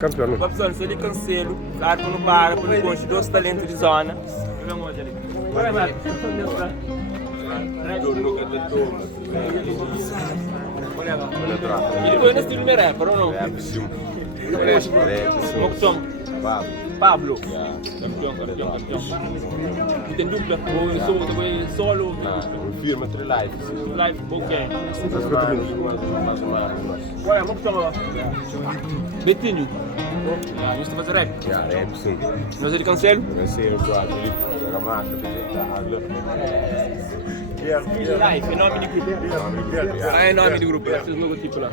Campeão. Opção, se ele cancelo, claro que não para, por enquanto, dois talentos de zona. Vamos ali. Bora, Marcos. E depois nesse time é rapper ou não? Opção. Pablo. Campeão. E tem dupla, ou solo. Firma, 3 lives. Live, ok. Olha, uma opção. Betinho. Você fazer rap? rap sim. Nós ele cancelo? Cancelo, claro. Ele joga massa, Live, é nome de grupo. É nome de grupo, esses logotipos lá.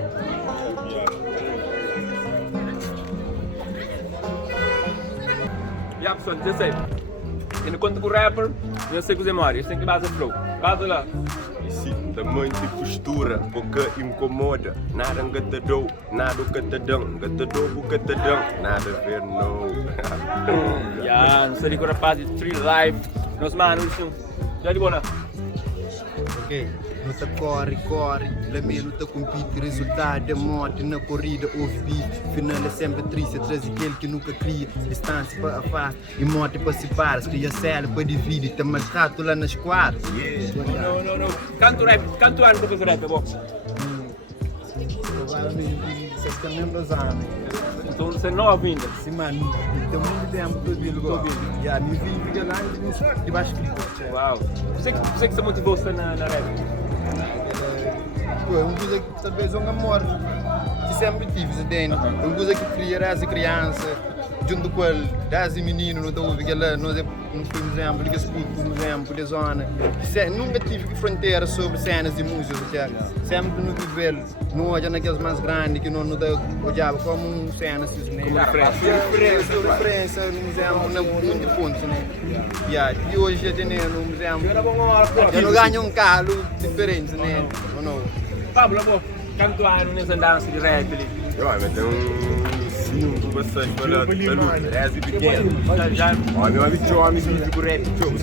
Já, pessoal, 16. Ele conta com o rapper, eu sei que os memórias, tem que base flow. Base lá. Tamanho de postura, boca incomoda. Nada engatadou, nada o catadão. Engatadou, o catadão. Nada a ver, não. Já, não sei que o rapaz de 3 Live. Nós, mano, já de boa, né? Ok, luta corre, Lamia luta compete, resultado é morte na corrida, houve bife. Final é sempre triste, atrás aquele que nunca cria. Distância para afasta e morte para separar. Cria cela para dividir, tá marcado lá nas quadras. Não. Canto rap, canto ano para fazer rap, é bom? Provavelmente, vocês estão mesmo anos. Então você é novo ainda? Sim, mano, tem muito tempo que eu digo. Já, me vi lá de baixo clipe. Uau. Você que se motivou na rap? É uma coisa que talvez um amor que sempre tive, entende? Uma coisa que cria essa criança, junto com ele, esse menino, não estou ouvindo que nós fomos exemplo, que escuto, exemplo, de zona. Nunca tive fronteira sobre cenas de música, sempre no viver, não olha naqueles mais grandes que não olhava como cenas, como referência, no exemplo, muito pontos, né? E hoje já tem um exemplo, eu não ganho um carro diferente, né? Ou não? Pablo, amor, canto ano nessa dança de rap ali. Mas tem 5 bastante para luta. É pequeno. Olha, meu amigo tinha um amigo de rap, meu amigo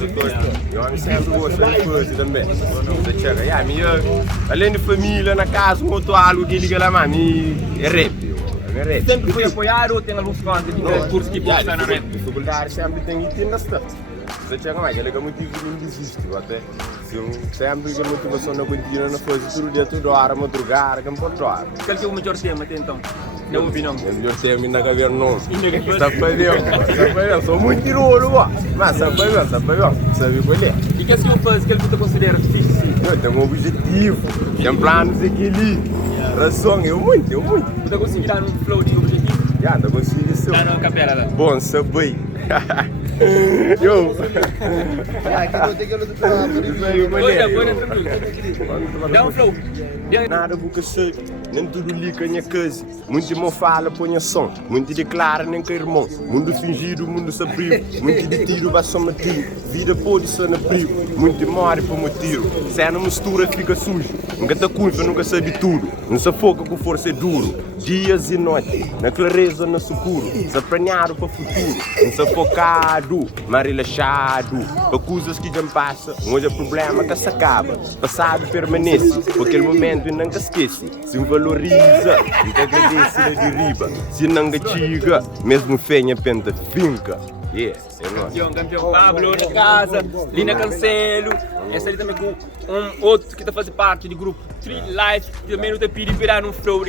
sempre gosta de coisa também. Você chega, além de família, na casa, um outro algo que liga lá, mami, é rap. Sempre foi apoiado ou tem alguns contos de curso que posta na rap? Dificuldade sempre tem que ter na cidade. Você chega mais, ele é motivo não desiste, até. Sempre que a motivação não continua, não faz tudo dia, toda hora, madrugada, que não pode hora. Qual que é o melhor tema até então? Na opinião? O melhor tema ainda que ver não. Sabe para ver, sou muito tirolo, mas sabe para ver, sabe qual é? E o que é que eu faço que ele você considera difícil? Eu tenho um objetivo, tenho planos aqui, razão, eu muito. Você conseguir dar um flow de objetivo? Já, não consigo isso. Tá na capela lá. Bom, sabe. Eu. Dá um flow. Nada porque sei, nem tudo liga minha casa. Muito mal fala, põe som. Muito declara, nem que irmão. Mundo fingido, mundo sabido. Muito de tiro, vai só tiro. Vida pode ser na frio. Muito morre para me tiro. Se não mistura, fica sujo. Nunca tá curva, nunca sabe tudo. Não se foca com força é duro. Dias e noites, na clareza, no seguro. Se apanhado para futuro. Não se focado, mas relaxado. Para coisas que já passam, hoje é problema que se acaba. Passado permanece, por aquele momento e nunca esquece. Se valoriza, nunca agradece de riba. Se não chega, mesmo fenha penta finca. É nóis. Campeão Pablo na casa, Lina Cancelo. Essa ali também com um outro que está fazendo parte do grupo 3 Live, que também não tem pedido virar um flow.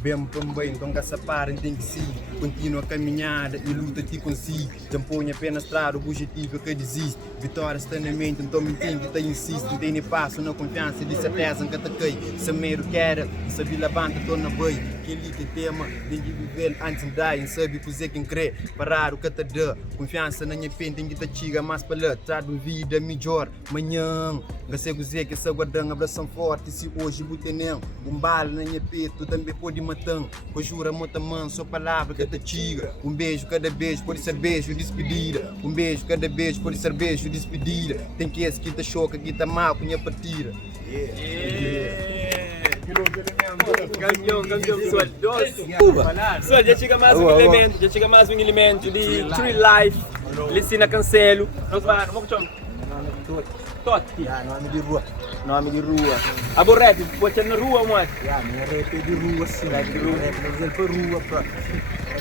Bem também, então que essa parte tem que ser, continua a caminhada e luta te consigo. Não põe apenas trazer o objetivo que desiste. Vitória está na mente, então me entende, te insisto, tem nem passo, na confiança, de certeza que te cai. Se meiro quer, sabe levanta, estou na boi. Que ali que tema, tem que viver antes de dar, sabe que quem crê, parar o que te dá. Confiança na minha pente, tem que te chega mais para lá, traz uma vida melhor. Manhã, que que essa guardando abração forte, se hoje botenem, bala na minha peito, também pode matando. Conjura muita mão, sua palavra que te chega. Beijo, cada beijo pode ser beijo, despedida. Beijo, cada beijo pode ser beijo, despedida. Tem que esse que te choca, que te mal, com minha partida. Campeão, pessoal. Pessoal, já chega mais um elemento, de 3 Live, Licina Cancelo. Nós vamos, Totti. Nome de rua. Nome de rua. A bo rap, pode na rua, mano. Minha rap é de rua, sim. Rap de rua, mas para rua, pronto.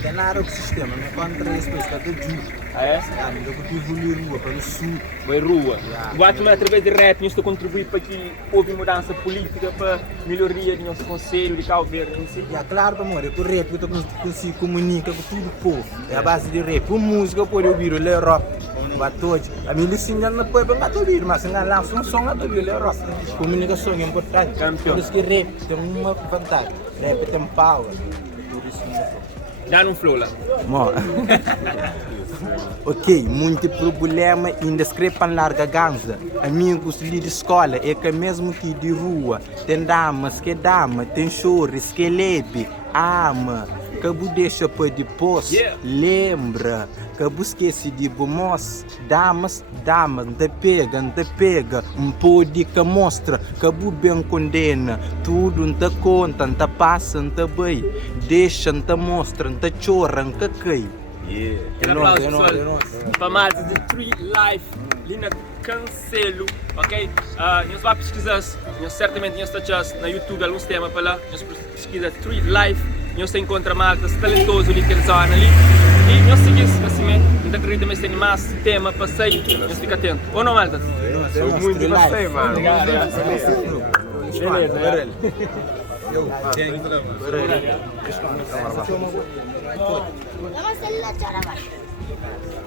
É nada do sistema, não é contra esse país, está tudo junto. Ah, é? Não dá para evoluir rua, para o sul. Vai rua. Guatemala, através de rap, nós estamos a contribuir para que houve mudança política, para melhoria do nosso conselho de Cabo Verde. Claro, amor, é que o rap eu consigo comunicar com todo o povo. É a base de rap. A música pode ouvir o Europa. Todos. A minha licença não pode ouvir, mas se não lança um som, não ouvir o Europa. Comunicação é importante. Campeão. Por isso que rap tem uma vantagem. Rap tem power. Por isso Dá num flow lá. Ok, muito problema ainda escrepam larga ganza. Amigos de escola é que mesmo que de rua. Tem damas que dama, tem chores que lebe, ama. Que bu deixa para depois, lembra. Que bu esquece de bumos. Damas, te pega. Pode que mostra, que bu bem condena. Tudo te conta, te passa, te bem. Deixa, te mostra, te choram, que cai. Um aplauso, pessoal, para mais de Tree Life, ali na Cancelo, ok? Nós vamos pesquisar, nós certamente nós estamos na YouTube alguns temas para lá, nós pesquisamos Tree Life, nós encontra maltas talentosos ali que eles estão ali, e nós seguimos assim mesmo, então acredito que tem mais tema para sair, nós fica atento, ou não malta? Sou muito de você, mano. Beleza,